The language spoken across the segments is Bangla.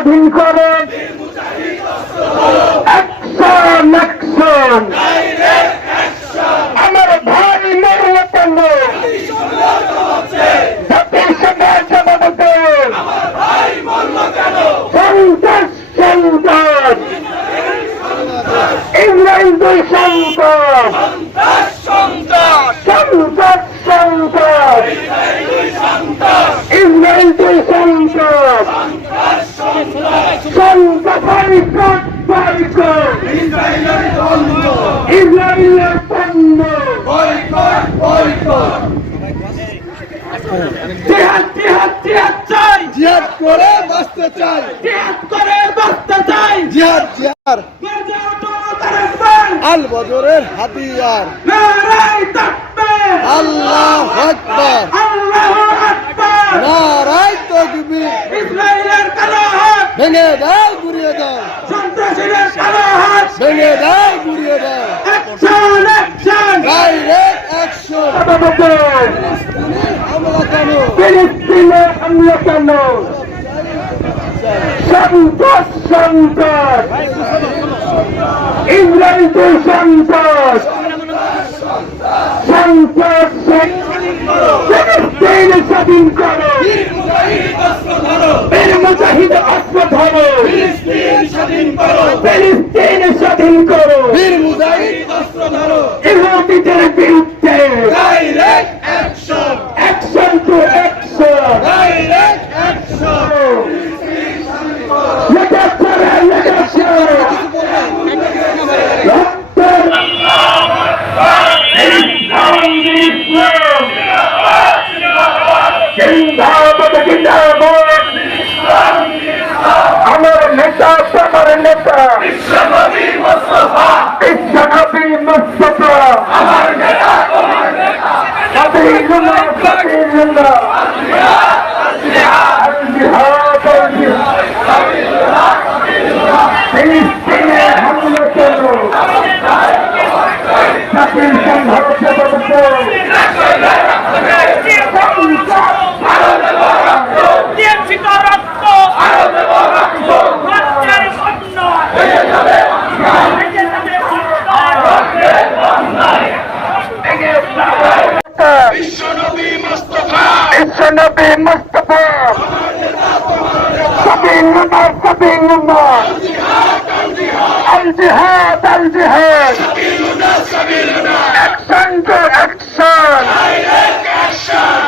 স্বাধীন করো। অ্যাকশন অ্যাকশন, আমার ভাই মরল কেন? জাতির সাথে জবাব দে। সন্ত্রাস সন্ত্রাস, ইসরায়েল দুই সন্ত্রাস, সন্ত্রাস সন্ত্রাস, ইসরায়েল দুই সন্ত্রাস, সন্ত্রাস বয়কট বয়কট, ইসরায়েলের পণ্য বয়কট বয়কট। জিহাদ জিহাদ জিহাদ চাই, জিহাদ করে বাঁচতে চাই, জিহাদ করে বাঁচতে চাই। জিহাদ জিহাদ আল বদরের হাতিয়ার। নারায়ে তাকবীর, আল্লাহু আকবার, আল্লাহু আকবার। নারায়ে তাকবীর। ইসরায়েলের কালো হাত ভেঙে দাও, গুড়িয়ে দাও, সন্ত্রাসীদের কালো হাত ভেঙে দাও, গুড়িয়ে দাও। Action action, direct action. হামলা কেন? ফিলিস্তিনে হামলা কেন? সন্ত্রাস সন্ত্রাস, ইসরায়েল দুই সন্ত্রাস, সন্ত্রাস ফিলিস্তিন স্বাধীন করো। বীর মুজাহিদ অস্ত্র ধরো, ফিলিস্তিন স্বাধীন করো, ফিলিস্তিন স্বাধীন করো। বীর মুজাহিদ অস্ত্র ধরো। ইহুদিদের বিরুদ্ধে direct action, action to action. Direct action. আমার নেতা আমার নেতা বিশ্বনবী মুস্তাফা, আমার নেতা তোমার নেতা, সাবিলুল্লাহ সাবিলুল্লাহ, আল জিহাদ আল জিহাদ, ফিলিস্তিনে হামলা কেন? জাতির সংঘর্ষে বিশ্বনবী মুস্তাফা, সাবিলুল্লাহ সাবিলুল্লাহ, আল জিহাদ আল জিহাদ, অ্যাকশন টু অ্যাকশন,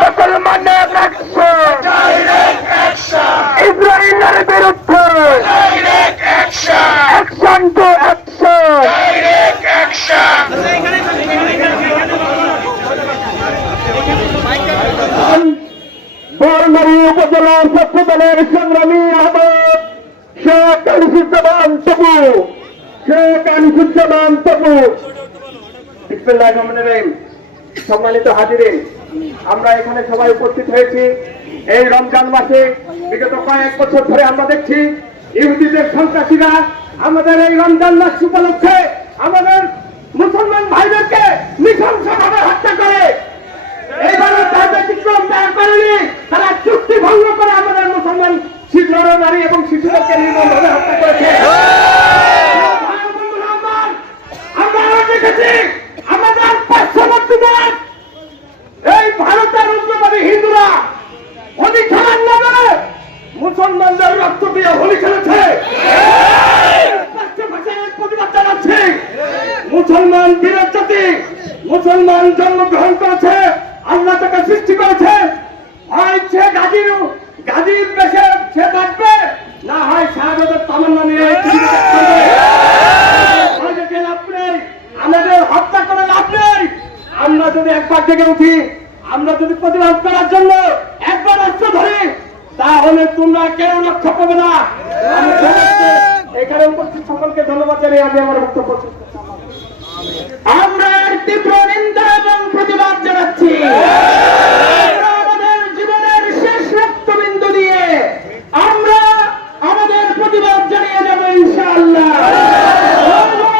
মুসলমানের অ্যাকশন, ইসরায়েলের বিরুদ্ধে অ্যাকশন টু অ্যাকশন। বরমারী উপজেলা ছাত্র দলের সংগ্রামী আহ্বায়ক শেখ আনিসুজ্জামান তপু, শেখ আনিসুজ্জামান তপু। বিসমিল্লাহির রহমানির রহিম। সম্মানিত হাজিরিন, আমরা এখানে সবাই উপস্থিত হয়েছি এই রমজান মাসে। বিগত কয়েক বছর ধরে আমরা দেখছি ইহুদিদের সন্ত্রাসীরা আমাদের এই রমজান মাস উপলক্ষে আমাদের মুসলমান ভাইদেরকে নৃশংসভাবে হত্যা করে। এইবারও তার ব্যতিক্রম তারা করেনি, তারা চুক্তি ভঙ্গ করে আমাদের মুসলমান নারী এবং শিশুদেরকে নির্মমভাবে হত্যা করেছে। আমরা দেখেছি আমাদের পার্শ্ববর্তী দেশ এই ভারতের উগ্রবাদী হিন্দুরা হোলি খেলার নামে মুসলমানদের রক্ত দিয়ে হোলি খেলেছে। প্রতিবাদ জানাচ্ছি, মুসলমান বীরের জাতি, মুসলমান জন্মগ্রহণ করেছে, আল্লাহ তাকে সৃষ্টি করেছে। হয় সে গাজীর বেশে সে বাঁচবে, না হয় শাহাদাতের তামান্না নিয়ে লাভ নেই। আমাদের হত্যা করে লাভ নেই। আমরা যদি একবার জেগে উঠি, আমরা যদি প্রতিবাদ করার জন্য একবার অস্ত্র ধরি, তাহলে তোমরা কেউ রক্ষা পাবে না। এখানে উপস্থিত সকলকে ধন্যবাদ জানিয়ে আমি আমার বক্তব্য শেষ করছি। আমরা তীব্র নিন্দা এবং প্রতিবাদ জানাচ্ছি। আমাদের জীবনের শেষ রক্তবিন্দু দিয়ে আমরা আমাদের প্রতিবাদ জানিয়ে যাব ইনশাআল্লাহ। আমরা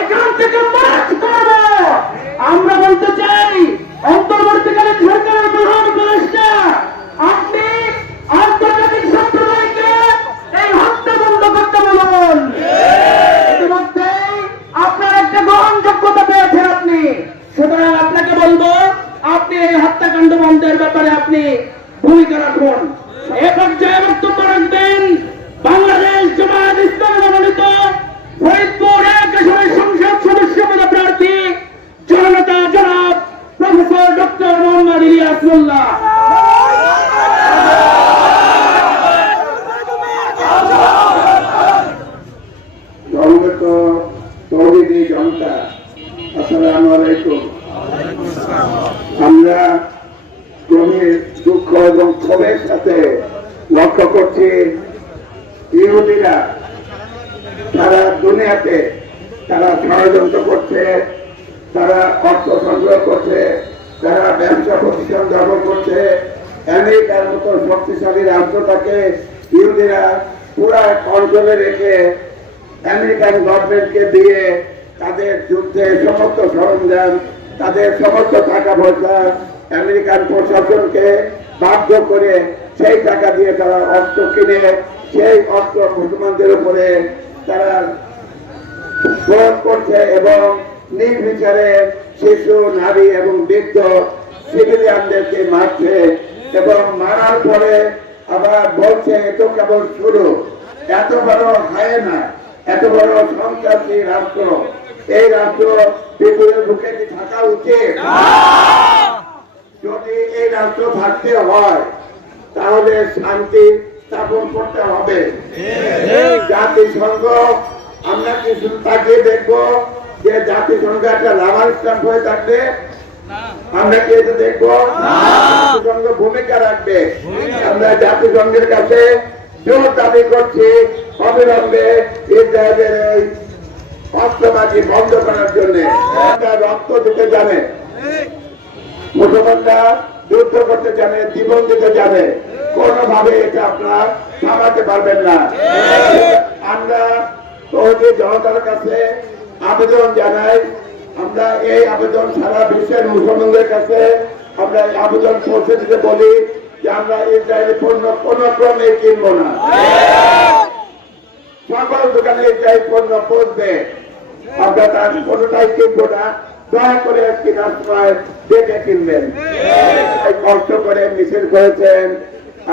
এখান থেকে মার্চ করব। আমরা বলতে চাই, অন্তর্বর্তীকালীন সরকারের প্রধান উপদেষ্টা, আপনি আন্তর্জাতিক সম্প্রদায়কে ব্যাপারে আপনি ভূমিকা রাখুন। এ পর্যায়ে বক্তব্য রাখবেন বাংলাদেশ জামায়াত ইসলামী মনোনীত ফরিদপুর 1 আসনের সংসদ সদস্য পদপ্রার্থী জননেতা জনাব প্রফেসর ডক্টর মোহাম্মদ ইলিয়াস মোল্লা। সমবেত তৌহিদি জনতা, আসসালামু আলাইকুম। আমরা ক্রমে দুঃখ এবং ক্ষোভের সাথে লক্ষ্য করছি ইহুদিরা সারা দুনিয়াতে তারা ষড়যন্ত্র করছে, তারা অর্থ সংগ্রহ করছে, তারা ব্যবসা প্রতিষ্ঠান দখল করছে। আমেরিকার মতো শক্তিশালী রাষ্ট্রটাকে ইহুদিরা পুরা কন্ট্রোলে রেখে আমেরিকান গভর্নমেন্টকে দিয়ে তাদের যুদ্ধে সমস্ত সরঞ্জাম, তাদের সমস্ত টাকা পয়সা আমেরিকান প্রশাসনকে বাধ্য করে সেই টাকা দিয়ে তারা অস্ত্র কিনে সেই অস্ত্র মুসলমানদের উপরে তারা প্রয়োগ করছে এবং নির্বিচারে শিশু, নারী এবং বৃদ্ধ সিভিলিয়ানদেরকে মারছে এবং মারার পরে আবার বলছে এত কেবল শুরু। এত বড় হায়েনা, এত বড় সন্ত্রাসী রাষ্ট্র, এই রাষ্ট্র পৃথিবীর বুকে কি থাকা উচিত? যদি এই রাষ্ট্র থাকতে হয় তাহলে শান্তি স্থাপন করতে হবে। জাতিসংঘ, আমরা কি শুধু তাকিয়ে দেখবো যে জাতিসংঘ একটা রাবার স্ট্যাম্প হয়ে থাকবে? আমরা কি এটা দেখবো? জাতিসংঘ ভূমিকা রাখবে। আমরা জাতিসংঘের কাছে জোর দাবি করছি অবিলম্বে ইসরায়েলের এই অস্ত্রবাজি বন্ধ করার জন্য। রক্ত দিতে জানে, মুসলমানরা যুদ্ধ করতে জানে, জীবন দিতে জানে, কোনোভাবে এটা আপনারা থামাতে পারবেন না। আমরা তৌহিদি জনতার কাছে আবেদন জানাই, আমরা এই আবেদন সারা বিশ্বের মুসলমানদের কাছে আমরা এই আবেদন পৌঁছে দিতে বলি যে আমরা ইসরায়েলি পণ্য কোন ক্রমে কিনবো না। সকল দোকানে ইসরায়েল পণ্য পৌঁছবে, আমরা তার কোনোটাই কিনবো না। দয়া করে কেনার সময় দেখে কিনবেন। কষ্ট করে মিছিল করেছেন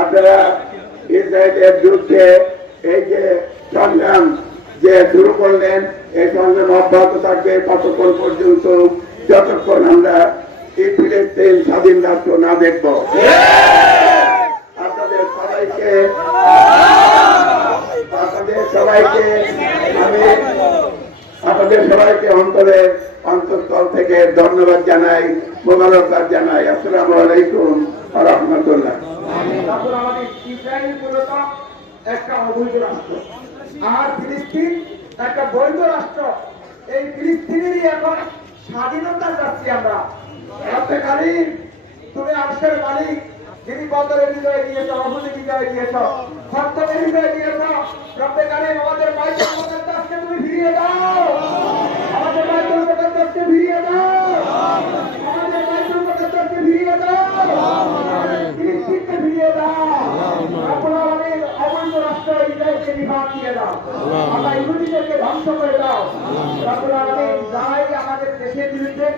আপনারা ইসরায়েলের বিরুদ্ধে, এই যে সংগ্রাম যে শুরু করলেন, এই সংগ্রাম অব্যাহত থাকবে ততক্ষণ পর্যন্ত যতক্ষণ আমরা এই ফিলিস্তিন স্বাধীন রাষ্ট্র না দেখব। আপনাদের সবাইকে অন্তঃস্থল থেকে ধন্যবাদ জানাই, মোবারকবাদ জানাই। আসসালামু আলাইকুম ওয়া রাহমাতুল্লাহ। ইসরায়েল মূলত একটা অবৈধ রাষ্ট্র আর ফিলিস্তিন একটা বৈধ রাষ্ট্র। এই ফিলিস্তিনেরই এখন স্বাধীনতা চাচ্ছি আমরা। রব্বে তুমি আরশের মালিক, যিনি বদরের বিজয় দিয়েছ, অহুদের বিজয় দিয়েছ, খন্দকের বিজয় দিয়েছ। রব্বে কারীম, আমাদের বাইতুল মুকাদ্দাসকে তুমি ফিরিয়ে দাও, আমাদের বাইতুল মুকাদ্দাসকে ফিরিয়ে দাও, আমাদের বাইতুল মুকাদ্দাসকে ফিরিয়ে দাও, ফিলিস্তিনকে ফিরিয়ে দাও। রব্বুল আলামিন, অবৈধ রাষ্ট্র ইসরায়েলকে নিপাত দিয়ে দাও, আল্লাহ ইহুদিদেরকে ধ্বংস করে দাও। রব্বুল আলামিন, যারাই আমাদের দেশের বিরুদ্ধে,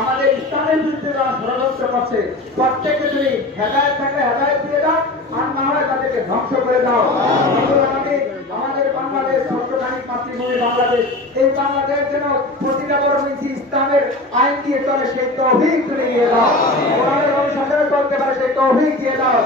আমাদের ইসলামের বিরুদ্ধে যারা ষড়যন্ত্র করছে, প্রত্যেককে তুমি হেদায়েত থাকলে হেদায়েত দিয়ে দাও, আর না হয় তাদেরকে ধ্বংস করে দাও। আমাদের বাংলাদেশ সত্যকামী মাতৃভূমি বাংলাদেশ, এই বাংলাদেশ যেন প্রতিটা বড় মিছি ইসলামের আইন দিয়ে চলে সেই তৌফিক তুমি দিয়ে দাও, কোরআনের অনুসারে চলতে পারে সেই তৌফিক দিয়ে দাও।